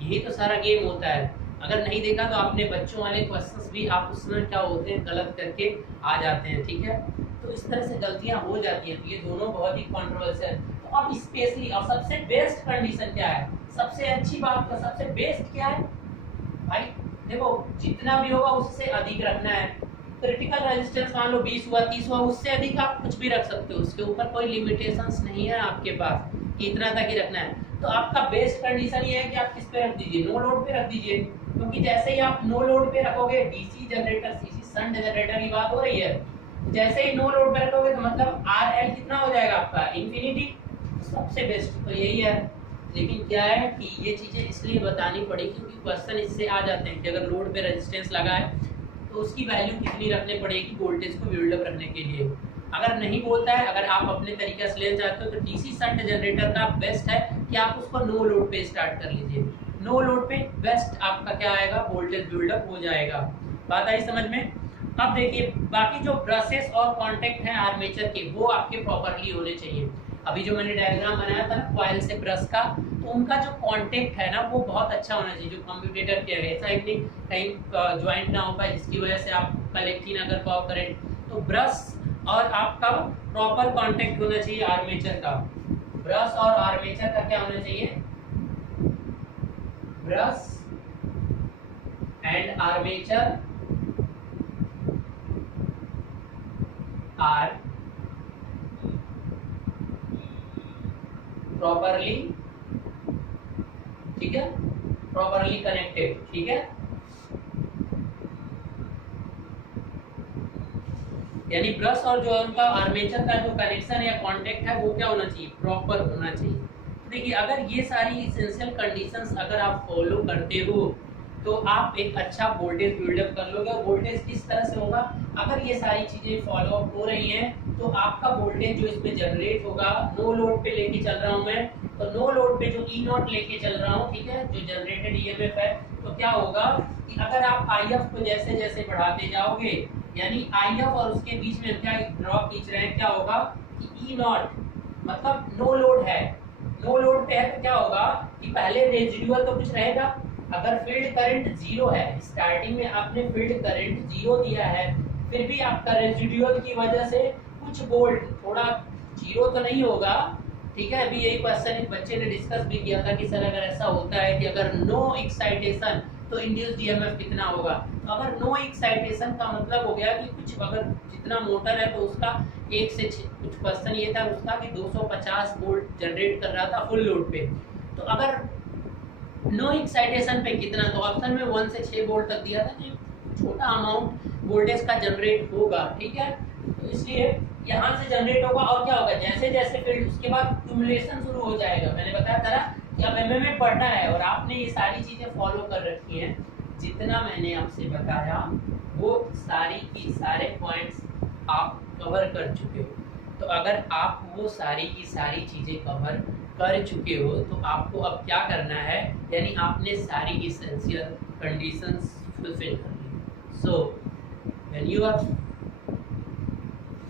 यही तो सारा गेम होता है। अगर नहीं देखा तो अपने बच्चों वाले क्वेश्चंस भी आप उसमें क्या होते हैं गलत करके आ जाते हैं, ठीक है। तो इस तरह से गलतियां हो जाती हैं। तो ये दोनों बहुत ही कॉन्ट्रोवर्शियल। तो अब स्पेशली और सबसे बेस्ट कंडीशन क्या है, सबसे अच्छी बात का सबसे बेस्ट क्या है भाई? देखो जितना भी होगा उससे अधिक रखना है। क्रिटिकल रेजिस्टेंस मान लो 20 हुआ, 30 हुआ, उससे अधिक आप कुछ भी रख सकते हो। उसके ऊपर कोई लिमिटेशंस नहीं है आपके पास कि इतना तक ही रखना है। तो आपका बेस्ट कंडीशन ये है कि आप किस पे रख दीजिए? नो लोड पे रख दीजिए। क्योंकि जैसे ही आप नो लोड पे रखोगे, DC generator, CC shunt generator की बात हो रही है, जैसे ही नो लोड पे रखोगे तो मतलब RL कितना हो जाएगा आपका? इंफिनिटी। सबसे बेस्ट तो यही है। लेकिन क्या है कि ये चीजें इसलिए बतानी पड़ी क्योंकि क्वेश्चन इससे आ जाते हैं कि अगर लोड पे रेजिस्टेंस लगा है तो उसकी वैल्यू कितनी रखनी पड़ेगी वोल्टेज को बिल्डअप रखने के लिए। अगर नहीं बोलता है, अगर आप अपने तरीके से लेना चाहते हो तो डीसी शंट जनरेटर का बेस्ट है कि आप उसको नो लोड पे स्टार्ट कर लीजिए। नो लोड पे बेस्ट आपका क्या आएगा? वोल्टेज बिल्डअप हो जाएगा। बात आई समझ में? अब देखिए बाकी जो ब्रशेस और कॉन्टेक्ट हैं आर्मेचर के, वो आपके प्रॉपरली होने चाहिए। अभी जो मैंने डायग्राम बनाया था ना कॉइल से ब्रश का, तो उनका जो कांटेक्ट है ना वो बहुत अच्छा होना चाहिए। जो कम्यूटेटर के ऐसा है कि कहीं ज्वाइंट ना हो पाए जिसकी वजह से आप कलेक्ट ही ना कर पाओ करंट। तो ब्रश और आपका प्रॉपर कांटेक्ट होना चाहिए आर्मेचर का। ब्रश और आर्मेचर का क्या होना चाहिए? Brush and armature are properly, ठीक है, प्रॉपरली कनेक्टेड, ठीक है। यानी ब्रश और जो उनका आर्मेचर का जो कनेक्शन या कांटेक्ट है वो क्या होना चाहिए? प्रॉपर होना चाहिए। तो देखिए अगर ये सारी इसेंशियल कंडीशंस अगर आप फॉलो करते हो तो आप एक अच्छा वोल्टेज बिल्डअप कर लोगे। और वोल्टेज किस तरह से होगा? अगर ये सारी चीजें फॉलो अप हो रही हैं तो आपका वोल्टेज जो इसमें जनरेट होगा, नो लोड पे लेके चल रहा हूं मैं, तो नो लोड पे जो E0 लेके चल रहा हूं, ठीक है, जो जनरेटेड EMF है, तो क्या होगा कि अगर आप IF को जैसे जैसे बढ़ाते जाओगे, यानी IF और उसके बीच में क्या ड्रॉप खींच रहे हैं, क्या होगा कि E0 मतलब नो लोड है, नो लोड पे है तो क्या होगा कि पहले रेजिडुअल तो कुछ रहेगा। अगर फील्ड करंट 0 है, स्टार्टिंग में आपने फील्ड करंट 0 दिया है, फिर भी आपका रेजिडुअल की वजह से कुछ वोल्ट, थोड़ा 0 तो नहीं होगा, ठीक है। अभी यही क्वेश्चन एक बच्चे ने डिस्कस भी किया था कि सर अगर ऐसा होता है कि अगर नो एक्साइटेशन तो इंड्यूस्ड ईएमएफ कितना होगा। तो अगर नो एक्साइटेशन का मतलब हो गया कि कुछ अगर जितना मोटर है तो उसका 1 से 6, कुछ क्वेश्चन ये था उसका कि 250 वोल्ट जनरेट कर रहा था फुल लोड पे। तो अगर नो एक्साइटेशन पे कितना, तो ऑप्शन में 1 से 6 वोल्ट तक दिया था कि छोटा अमाउंट वोल्टेज का जनरेट होगा, ठीक है। तो इसलिए यहाँ से जनरेट होगा और क्या होगा, जैसे जैसे फील्ड, उसके बाद एक्यूमुलेशन शुरू हो जाएगा। मैंने बताया था कि अब एमएमए पढ़ना है और आपने ये सारी चीज़ें फॉलो कर रखी हैं, जितना मैंने आपसे बताया वो सारी की सारे पॉइंट्स आप कवर कर चुके हो। तो अगर आप वो सारी की सारी चीज़ें कवर कर चुके हो तो आपको अब क्या करना है, यानी आपने सारी इसेंशियल कंडीशंस फुलफिल कर ली। So when you are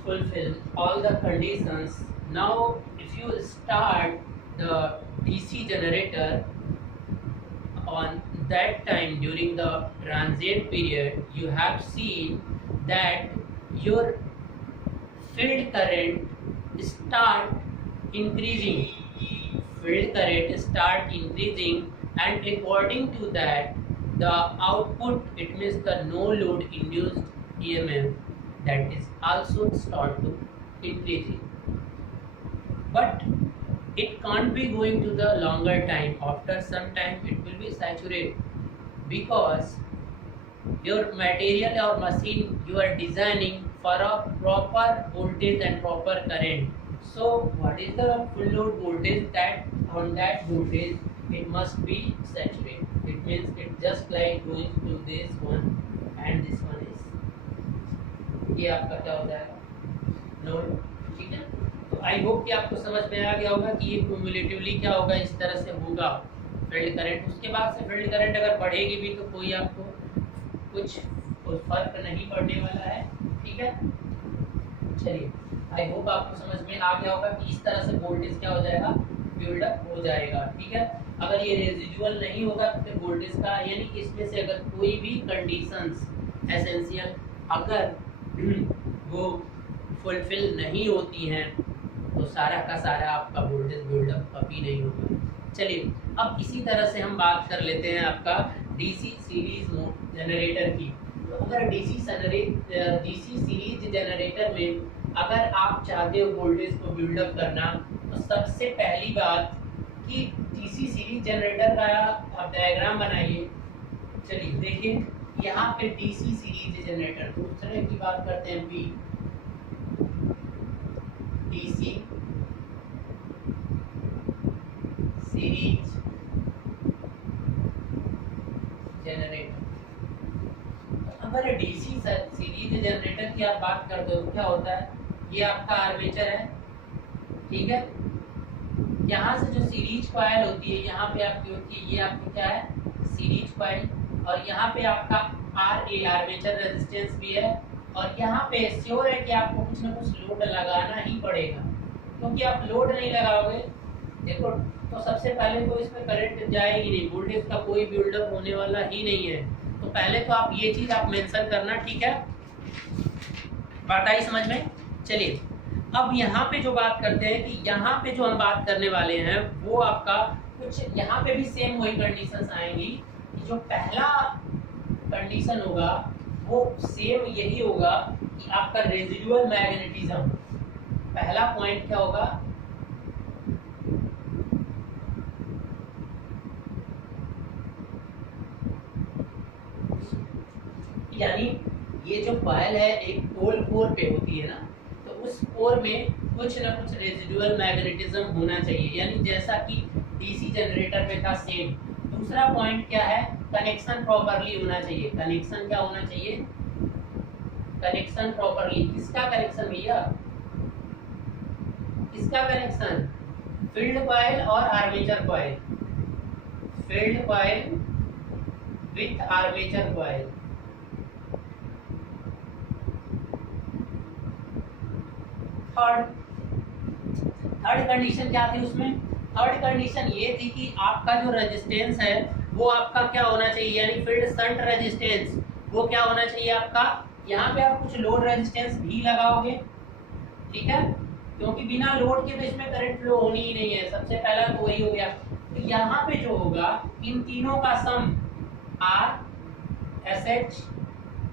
fulfill all the conditions, now if you start the DC generator on that time during the transient period, you have seen that your field current start increasing, and according to that the output, it means the no load induced EMF, that is also start to increasing, but it can't be going to the longer time. After some time it will be saturated, because your material or machine you are designing for a proper voltage and proper current. So what is the full load voltage? That on that voltage it must be saturated. It means it just like going to this one and this one is, ये आपका क्या हो जाएगा load. ठीक है, तो I hope कि आपको समझ में आ गया होगा कि ये क्यूमुलेटिवली क्या होगा, इस तरह से होगा फील्ड करंट। उसके बाद से फील्ड करंट अगर बढ़ेगी भी तो कोई आपको कुछ फर्क नहीं पड़ने वाला है। ठीक है, चलिए आई होप आपको समझ में आ गया होगा कि इस तरह से वोल्टेज क्या हो जाएगा, बिल्डअप हो जाएगा। ठीक है, अगर ये रेजिडुअल नहीं होगा तो फिर वोल्टेज का, यानी कि इसमें से अगर कोई भी कंडीशंस एसेंशियल अगर वो फुलफिल नहीं होती हैं तो सारा का सारा आपका वोल्टेज बिल्डअप कभी नहीं होगा। चलिए अब इसी तरह से हम बात कर लेते हैं आपका डीसी सीरीज जनरेटर की। तो अगर डीसी सीरीज जनरेटर में अगर आप चाहते हो वोल्टेज को बिल्डअप करना, तो सबसे पहली बात कि डीसी सीरीज जनरेटर का आप डायग्राम बनाइए। चलिए देखिए यहाँ पे डीसी सीरीज जनरेटर, दूसरे की बात करते हैं बी डीसी सीरीज जनरेटर। अगर डीसी सीरीज जनरेटर की आप बात करते हो तो क्या होता है, ये आपका आर्मेचर है। ठीक है, यहाँ से जो सीरीज कॉइल होती है यहाँ पे आपकी होती है, ये आपको क्या है सीरीज कॉइल, और यहाँ पे आपका आर्मेचर रेजिस्टेंस भी है, और यहाँ पे श्योर है कि आपको कुछ ना कुछ लोड लगाना ही पड़ेगा, क्योंकि आप लोड नहीं लगाओगे देखो तो सबसे पहले तो इसमें करंट जाएगी नहीं, वोल्टेज का कोई बिल्डअप होने वाला ही नहीं है। तो पहले तो आप ये चीज आप मेंशन करना। ठीक है, बात आई समझ में। चलिए अब यहाँ पे जो बात करते हैं कि यहाँ पे जो हम बात करने वाले हैं वो आपका कुछ यहाँ पे भी सेम वही कंडीशंस आएंगी कि जो पहला कंडीशन होगा वो सेम यही होगा कि आपका रेजिडुअल मैग्नेटिज्म, पहला पॉइंट क्या होगा, यानी ये जो कॉइल है एक पोल कोर पे होती है ना, तो उस कोर में कुछ ना कुछ रेजिडुअल मैग्नेटिज्म होना चाहिए, यानी जैसा कि डीसी जनरेटर में था सेम। दूसरा पॉइंट क्या है, कनेक्शन प्रॉपर्ली होना चाहिए। कनेक्शन क्या होना चाहिए, कनेक्शन प्रॉपर्ली। किसका कनेक्शन भैया, किसका कनेक्शन, फील्ड कॉइल और armature coil, field coil with armature coil. Third condition क्या थी उसमें, थर्ड कंडीशन ये थी कि आपका जो रेजिस्टेंस है वो आपका क्या होना चाहिए, यानी फील्ड शंट रेजिस्टेंस वो क्या होना चाहिए आपका। यहाँ पे आप कुछ लोड रेजिस्टेंस भी लगाओगे, ठीक है, क्योंकि बिना लोड के तो इसमें करंट फ्लो होनी ही नहीं है। सबसे पहला तो वही हो गया। तो यहाँ पे जो होगा इन तीनों का sum R S H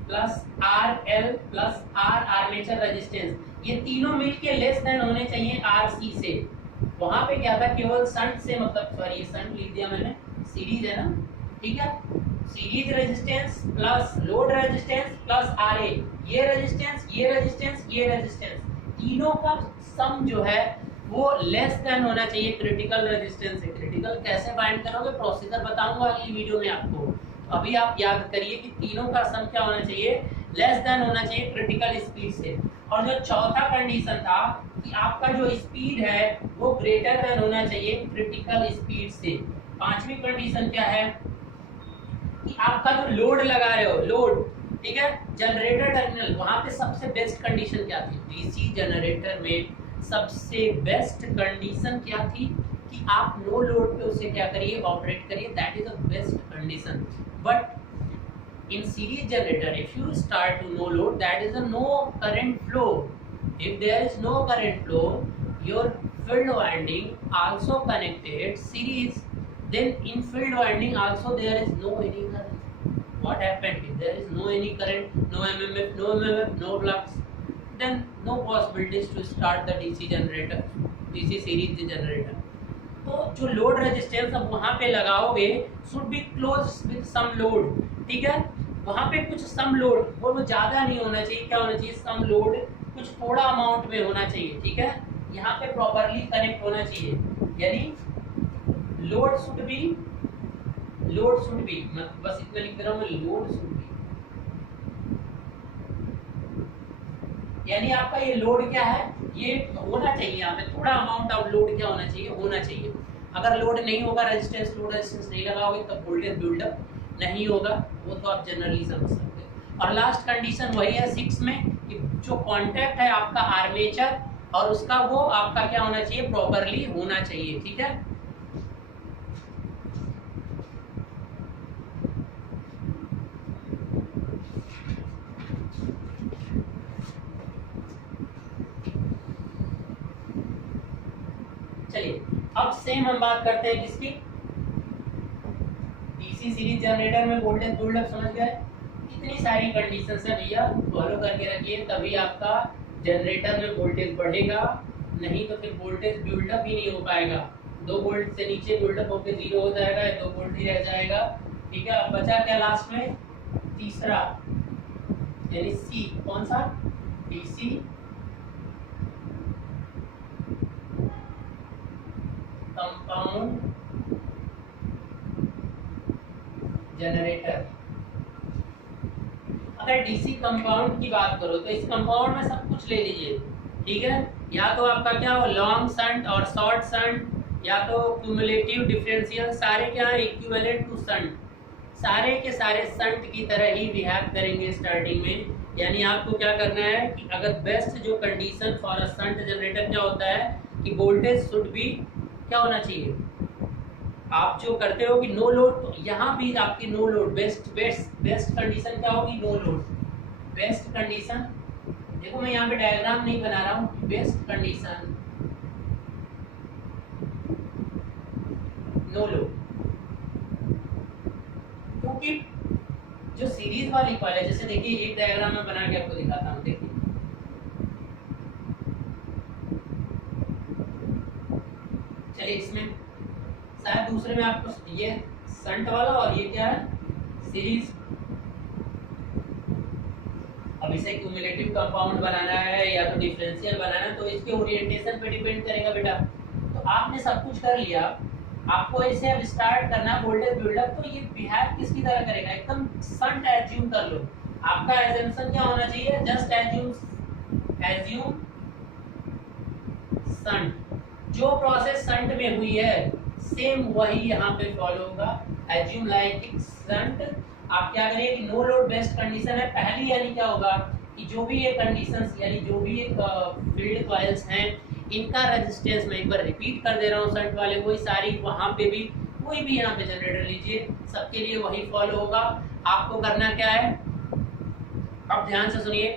plus R L plus R armature resistance, ये तीनों मिलके लेस देन होने चाहिए आर सी से। वहां पे क्या था, केवल शंट से, मतलब सॉरी शंट लिख दिया मैंने, सीरीज है ना, ठीक है, series resistance plus load resistance plus R A, ये रेजिस्टेंस ये रेजिस्टेंस ये रेजिस्टेंस, तीनों का सम जो है वो लेस देन होना चाहिए क्रिटिकल रेजिस्टेंस से। क्रिटिकल कैसे फाइंड करोगे, प्रोसीजर बताऊंगा अगली वीडियो में आपको। अभी आप याद करिए कि तीनों का सम क्या होना चाहिए, लेस देन होना चाहिए क्रिटिकल स्पीड से। और जो चौथा कंडीशन था कि आपका जो स्पीड है वो ग्रेटर देन होना चाहिए क्रिटिकल स्पीड से। पांचवी कंडीशन क्या है कि आपका जो लोड लगा रहे हो, लोड, ठीक है, जनरेटर टर्मिनल, वहां पे सबसे बेस्ट कंडीशन क्या थी, डीसी जनरेटर में सबसे बेस्ट कंडीशन क्या थी कि आप नो लोड पे उसे क्या करिए, ऑपरेट करिए, that is the best condition. But in series generator, if you start to no load, that is a no current flow. If there is no current flow, your field winding also connected series, then in field winding also there is no any current. What happened if there is no any current, no mmf, no flux, then no possibilities to start the DC generator, DC series generator. तो जो load resistance अब वहां पे लगाओगे should be close with some load, ठीक है, वहां पे कुछ सम लोड, वो ज्यादा नहीं होना चाहिए, क्या होना चाहिए, सम लोड कुछ थोड़ा अमाउंट में होना चाहिए, ठीक है, यहाँ पे प्रॉपर्ली कनेक्ट होना चाहिए, यानी लोड शुड बी बस इतना लिख दे रहा हूँ मैं, लोड शुड बी, यानी आपका ये लोड क्या है, ये होना चाहिए, यहाँ पे थोड़ा अमाउंट ऑफ लोड क्या होना चाहिए, होना चाहिए। अगर लोड नहीं होगा, रेजिस्टेंस, लोड रेजिस्टेंस नहीं लगाओगे तब वोल्टेज बिल्डअप नहीं होगा, वो तो आप जनरली समझ सकते हैं। और लास्ट कंडीशन वही है 6 में कि जो कांटेक्ट है आपका आर्मेचर और उसका, वो आपका क्या होना चाहिए, प्रॉपर्ली होना चाहिए, ठीक है। चलिए अब सेम हम बात करते हैं किसकी, डीसी सीरीज जनरेटर में वोल्टेज बिल्डअप, समझ गए। इतनी सारी कंडीशंस है भैया, फॉलो करके रखिए, तभी आपका जनरेटर में वोल्टेज बढ़ेगा, नहीं तो फिर वोल्टेज बिल्डअप ही नहीं हो पाएगा। 2 वोल्ट से नीचे बिल्डअप होकर 0 हो जाएगा, 2 वोल्ट ही रह जाएगा, ठीक है। अब बचा क्या लास्ट में, तीसरा, यानी सी, कौन सा, डीसी कंपाउंड जनरेटर। अगर डीसी कंपाउंड की बात करो तो इस कंपाउंड में सब कुछ ले लीजिए, ठीक है, या तो आपका क्या हो, लॉन्ग शंट और शॉर्ट शंट, या तो क्यूमुलेटिव डिफरेंशियल, सारे क्या है, इक्विवेलेंट टू शंट, सारे के सारे शंट की तरह ही बिहेव करेंगे स्टार्टिंग में। यानी आपको क्या करना है कि अगर बेस्ट जो condition for a shunt generator क्या होता है कि वोल्टेज शुड बी क्या होना चाहिए, आप जो करते हो कि नो लोड, तो यहाँ भी आपकी नो लोड, बेस्ट कंडीशन क्या होगी, नो लोड, बेस्ट कंडीशन। देखो मैं यहाँ पे डायग्राम नहीं बना रहा हूँ, बेस्ट कंडीशन नो लोड, क्योंकि जो सीरीज वाली कॉइल है, जैसे देखिए एक डायग्राम में बना के आपको दिखाता हूँ, देखिए चलिए, इसमें शायद दूसरे में आपको ये शंट वाला और ये क्या है, सीरीज। अब इसे क्यूमुलेटिव कंपाउंड बनाना है या तो डिफरेंशियल बनाना है, तो इसके ओरिएंटेशन पे डिपेंड करेगा बेटा। तो आपने सब कुछ कर लिया, आपको इसे अब स्टार्ट करना वोल्टेज बिल्डअप, तो ये बिहेव किसकी तरह करेगा, एकदम शंट एज्यूम कर लो। आपका एजम्पशन क्या होना चाहिए, जस्ट एज्यूम शंट, जो प्रोसेस शंट में हुई है सेम वही यहाँ पे फॉलो होगा, एज्यूम लाइक शंट। आप क्या करिए कि नो लोड बेस्ट कंडीशन है पहली, यानी क्या होगा कि जो भी ये कंडीशंस, यानी जो भी ये फील्ड कॉइल्स हैं, इनका रेजिस्टेंस मैं एक बार रिपीट कर दे रहा हूँ, शंट वाले वही सारी, वहाँ पे भी कोई भी यहाँ पे जनरेटर लीजिए, सबके लिए वही फॉलो होगा। आपको करना क्या है, अब ध्यान से सुनिए,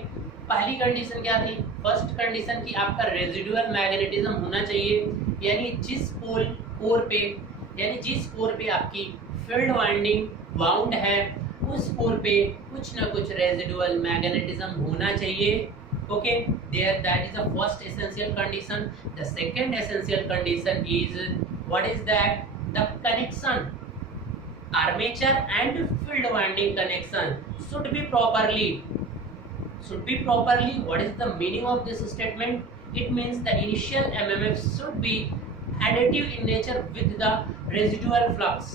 पहली कंडीशन क्या थी, फर्स्ट कंडीशन की आपका रेजिडुअल मैग्नेटिज्म होना चाहिए, यानी जिस कोर पे, यानी जिस कोर पे आपकी फील्ड वाइंडिंग वाउंड है उस कोर पे कुछ ना कुछ रेजिडुअल मैग्नेटिज्म होना चाहिए। Okay, there that is the first essential condition. The second essential condition is what is that, the connection armature and field winding connection should be properly, what is the meaning of this statement, it means the initial MMF should be additive in nature with the residual flux.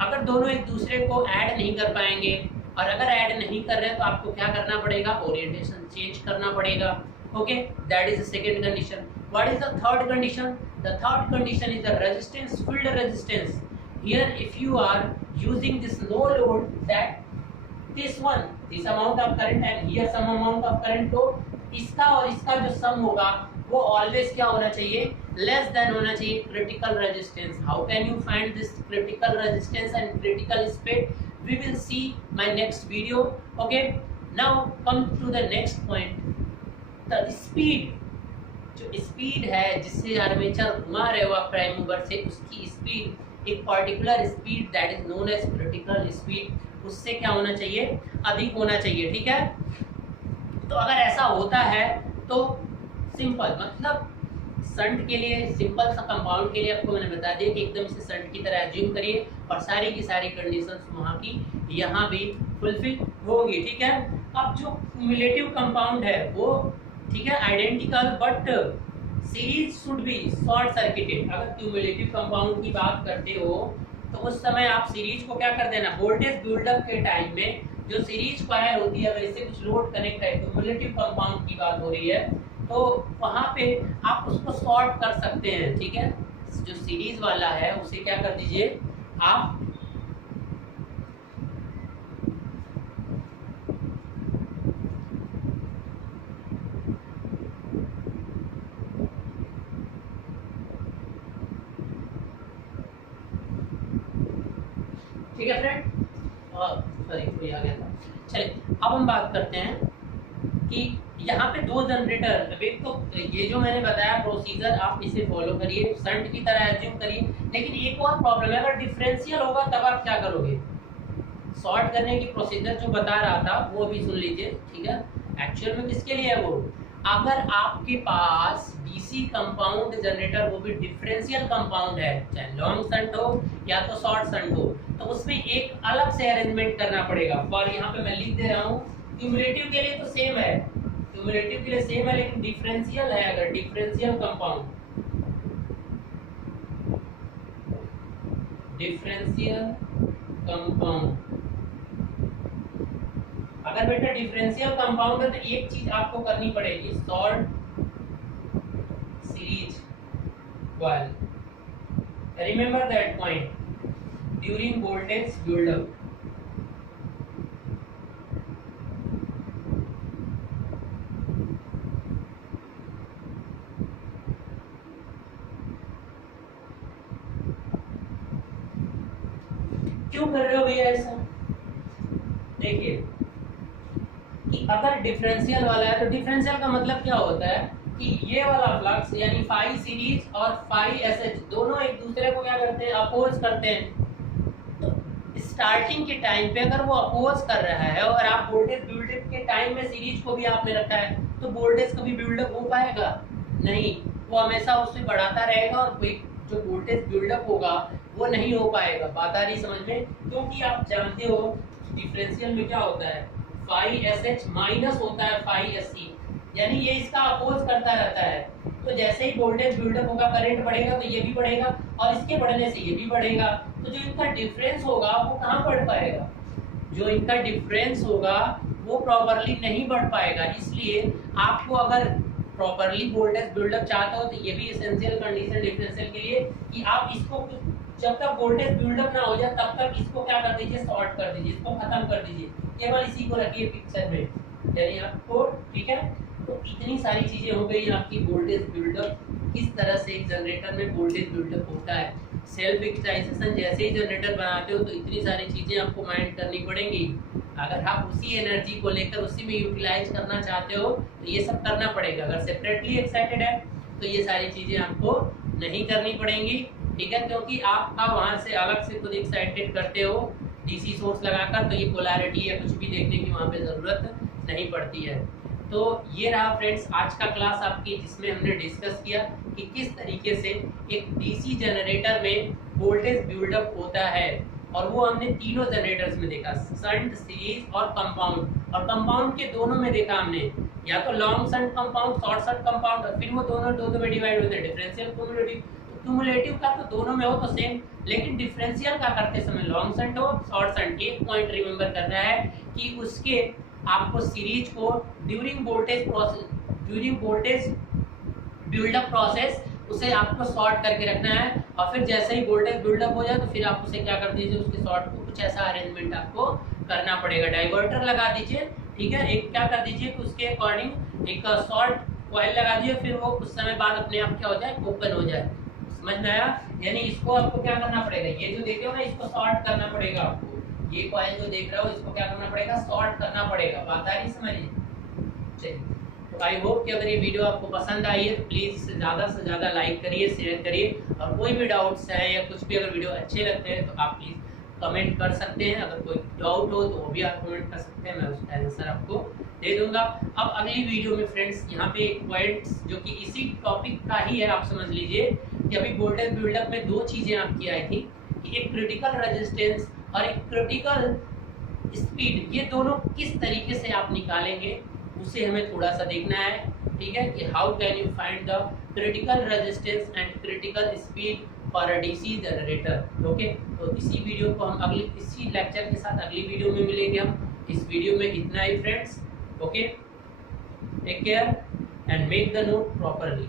अगर दोनों एक दूसरे को add नहीं कर पाएंगे, और अगर ऐड नहीं कर रहे तो आपको क्या करना पड़ेगा, ओरिएंटेशन चेंज करना पड़ेगा. Okay, that is the second condition. What is the third condition? The third condition is the resistance, field resistance. Here if you are using this no load, that this one, this amount of current and here some amount of current, तो इसका और इसका जो सम होगा वो always क्या होना चाहिए, लेस देन होना चाहिए critical resistance. How can you find this critical resistance and critical speed? We will see my next video. Okay, now come to the next point, the speed. जो स्पीड है जिससे armature घुमा रहे हो आप prime mover से, उसकी speed, एक particular speed that is known as critical speed, उससे क्या होना चाहिए, अधिक होना चाहिए. ठीक है, तो अगर ऐसा होता है तो सिंपल, मतलब शंट के लिए, सिंपल सा कंपाउंड के लिए आपको मैंने बता दिया कि एकदम से शंट की तरह एज्यूम करिए और सारी की सारी कंडीशंस वहाँ की यहाँ भी फुलफिल होंगी. ठीक है, अब जो क्यूमुलेटिव कंपाउंड है वो ठीक है identical, but series should be short circuited. अगर क्यूमुलेटिव कंपाउंड की बात करते हो तो उस समय आप सीरीज को क्या कर देना, वोल्टेज बिल्डअप के टाइम में जो सीरीज वायर होती है वैसे कुछ लोड कनेक्ट है, क्यूमुलेटिव कंपाउंड की बात हो रही है, तो वहां पे आप उसको शॉर्ट कर सकते हैं. ठीक है, जो सीरीज वाला है उसे क्या कर दीजिए आप ठीक है फ्रेंड, सॉरी कोई आ गया था. चलिए अब हम बात करते हैं कि यहाँ पे दो जनरेटर, एक तो ये जो मैंने बताया प्रोसीजर आप इसे फॉलो करिए, शंट की तरह एज्यूम करिए. लेकिन एक और प्रॉब्लम है, अगर डिफरेंशियल होगा तब आप क्या करोगे, शॉर्ट करने की प्रोसीजर जो बता रहा था वो भी सुन लीजिए. ठीक है, एक्चुअल में किसके लिए है वो, अगर आपके पास डीसी कंपाउंड जनरेटर, वो भी डिफरेंशियल कंपाउंड है, चाहे लॉन्ग शंट हो या तो शॉर्ट शंट हो, तो उसमें एक अलग से अरेंजमेंट करना पड़ेगा. और यहाँ पे मैं लिख दे रहा हूँ, क्यूमुलेटिव के लिए तो सेम है, क्यूमुलेटिव के लिए सेम है, लेकिन डिफरेंशियल है. अगर डिफरेंशियल कंपाउंड, डिफरेंशियल कंपाउंड, अगर बेटा डिफरेंशियल कंपाउंड है तो एक चीज आपको करनी पड़ेगी, short series wire. Remember that point during voltage buildup. क्यों कर रहे हो भैया ऐसा? देखिए कि अगर डिफरेंशियल वाला है तो डिफरेंशियल का मतलब क्या होता है कि ये वाला फ्लक्स यानी फाई सीरीज और फाई एसएच दोनों एक दूसरे को क्या करते हैं, अपोज करते हैं. तो स्टार्टिंग के टाइम पे अगर वो अपोज कर रहा है और आप वोल्टेज बिल्डअप के टाइम में सीरीज को भी आपने रखा है, तो वोल्टेज कभी बिल्डअप हो पाएगा नहीं, वो हमेशा उससे बढ़ाता रहेगा और कोई जो वोल्टेज बिल्डअप होगा वो नहीं हो पाएगा. बात आ रही समझ में? क्योंकि आप जानते हो डिफरेंशियल में क्या होता है, फाई एस एच माइनस होता है फाई एस सी, यानी ये इसका अपोज करता रहता है. तो जैसे ही वोल्टेज बिल्डअप होगा, करंट बढ़ेगा तो ये भी बढ़ेगा और इसके बढ़ने से ये भी बढ़ेगा. तो जो इनका डिफरेंस होगा वो कहाँ बढ़ पाएगा, जो इनका डिफरेंस होगा वो प्रॉपरली नहीं बढ़ पाएगा. इसलिए आपको अगर प्रॉपरली वोल्टेज बिल्डअप चाहते हो तो ये भी एसेंशियल कंडीशन डिफरेंशियल के लिए कि आप इसको जब तक वोल्टेज बिल्डअप ना हो जाए तब तक इसको क्या कर दीजिए, शॉर्ट कर दीजिए, इसको खत्म कर दीजिए. केवल इसी को रखिए पिक्चर में, यानी आपको ठीक है. तो इतनी सारी चीजें हो गई आपकी वोल्टेज बिल्डअप, किस तरह से एक जनरेटर में वोल्टेज बिल्डअप होता है. सेल्फ एक्साइटेशन जैसे ही जनरेटर बनाते हो तो इतनी सारी चीजें आपको माइंड करनी पड़ेंगी. अगर आप उसी एनर्जी को लेकर उसी में यूटिलाइज करना चाहते हो तो ये सब करना पड़ेगा. अगर सेपरेटली एक्साइटेड है तो ये सारी चीजें आपको नहीं करनी पड़ेंगी. ठीक है, क्योंकि आपका वहां से अलग से खुद एक्साइटेड करते हो डीसी सोर्स लगाकर, तो ये पोलैरिटी या कुछ भी देखने की वहां पे जरूरत नहीं पड़ती है. तो ये रहा फ्रेंड्स आज का क्लास आपकी, जिसमें हमने डिस्कस किया कि किस तरीके से एक डीसी जनरेटर में वोल्टेज बिल्डअप होता है. और वो हमने तीनों जनरेटर्स में देखा, शंट, सीरीज और कंपाउंड। और कंपाउंड के दोनों में देखा हमने, या तो long shunt compound, short shunt compound, और फिर वो दोनों दो में डिवाइड होते हैं, डिफरेंशियल, क्यूमुलेटिव। तो क्यूमुलेटिव का तो दोनों में हो तो सेम, लेकिन डिफरेंशियल का करते समय लॉन्ग शंट हो, शॉर्ट शंट। एक पॉइंट रिमेंबर करना है कि उसके आपको सीरीज को during voltage process, during voltage buildup process उसे आपको शॉर्ट करके रखना है, और फिर जैसे ही वोल्टेज बिल्डअप हो जाए तो फिर आप उसे क्या कर दीजिए, उसके शॉर्ट को कुछ ऐसा अरेंजमेंट आपको करना पड़ेगा, डाइवर्टर लगा दीजिए, ठीक है। एक क्या कर दीजिए कि उसके अकॉर्डिंग एक शॉर्ट कॉइल लगा दीजिए, फिर वो कुछ समय बाद अपने आप क्या हो जाए, ओपन हो जाए। समझ में आया? यानी इसको आपको क्या करना पड़ेगा, ये जो देखे हो ना, इसको शॉर्ट करना पड़ेगा आपको। ये कॉइल जो देख रहे हो इसको क्या करना पड़ेगा, शॉर्ट करना पड़ेगा। बात आ रही समझिए? चलिए, तो आई होप कि अगर ये वीडियो आपको पसंद आई है तो प्लीज़ इसे ज़्यादा से ज़्यादा लाइक करिए, शेयर करिए, और कोई भी डाउट्स है या कुछ भी अगर वीडियो अच्छे लगते हैं तो आप प्लीज़ कमेंट कर सकते हैं। अगर कोई डाउट हो तो वो भी आप कमेंट कर सकते हैं, मैं उसका आंसर आपको दे दूंगा। अब अगली वीडियो में फ्रेंड्स यहाँ पे एक पॉइंट जो कि इसी टॉपिक का ही है, आप समझ लीजिए कि अभी वोल्टेज बिल्डअप में दो चीज़ें आपकी आई थी कि एक क्रिटिकल रेजिस्टेंस और एक क्रिटिकल स्पीड, ये दोनों किस तरीके से आप निकालेंगे उसे हमें थोड़ा सा देखना है, ठीक है, कि how can you find the critical resistance and critical speed for a DC generator. Okay, तो इसी वीडियो को हम इसी लेक्चर के साथ अगली वीडियो में मिलेंगे हम। इस वीडियो में इतना ही friends. Okay, take care and make the note properly.